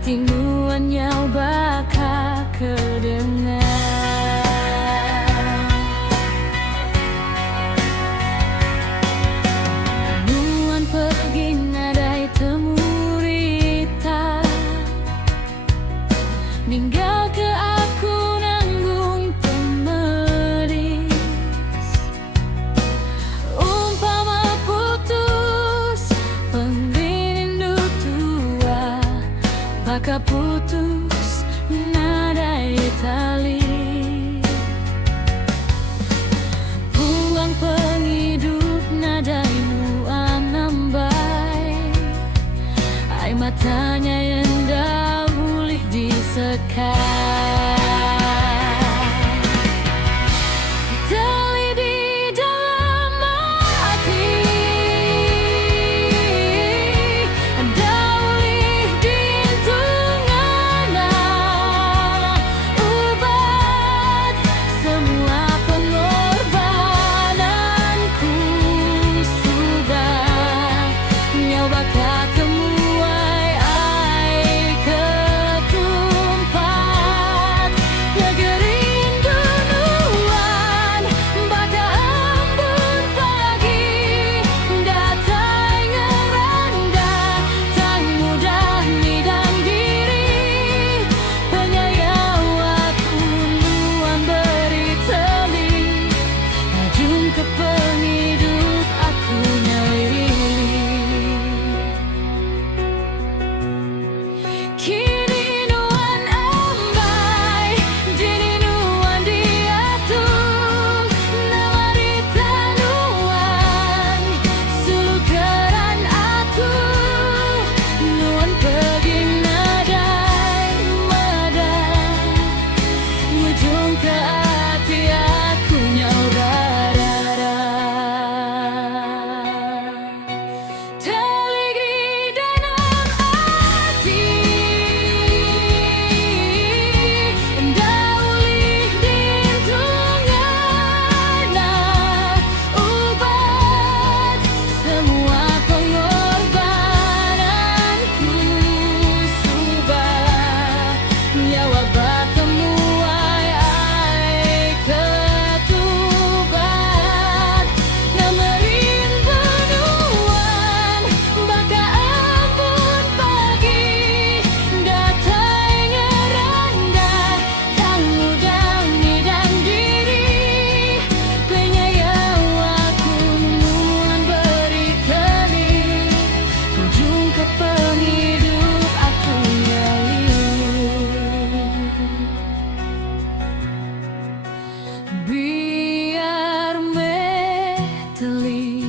Tinuan nhau baka kedengar Nuan pergi nadai temurita Ninggal ke aku nanggung pemedis Umpama putus pengrindu tua Baka putus nadai tali Buang penghidup nadaimu anambai Air matanya yang dahulih disekar Tali di dalam hati Dahulih diintungana Ubat semua pengorbananku Subah nyawa kemuai ai ketumpat Negeri Indunuan baka embun pagi Datai ngeranda tang mudah nidang diri Penyayau aku nuan beri teling Ajung ke penghidup aku nyawili Kini nuan ambai Dini nuan diatur Namarita nuan Sulukeran aku Nuan pergi nadai madai Ujung ke hati aku nyaudara Teligi dalam hati Dahulih diintungana Ubat semua pengorbananku Subah nyawa bakemuai ai ketubat Namerin benuan baka embun pagi Datai ngeranda tang mudah nidang diri Penyayau aku nuan beri teling Ujung ke penghidup aku nyawili Biar meteli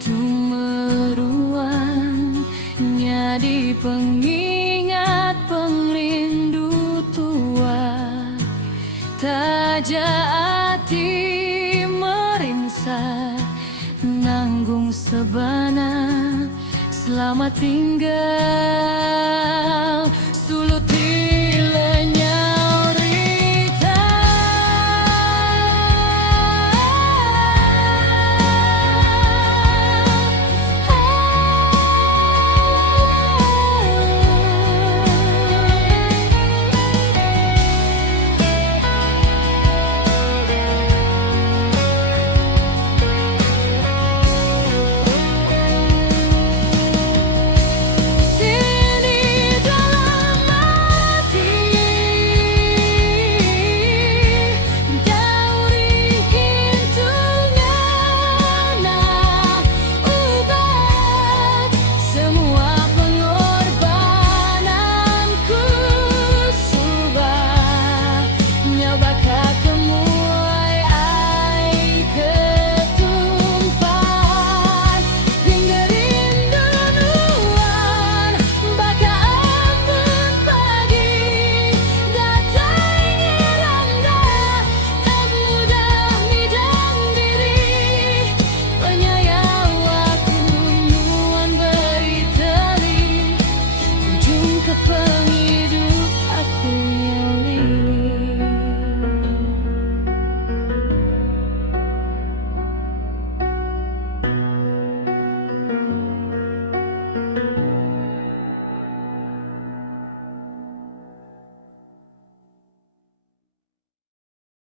tumeruan Nyadi pengingat pengrindu tua Taja hati merinsa Nanggung sebana Selamat tinggal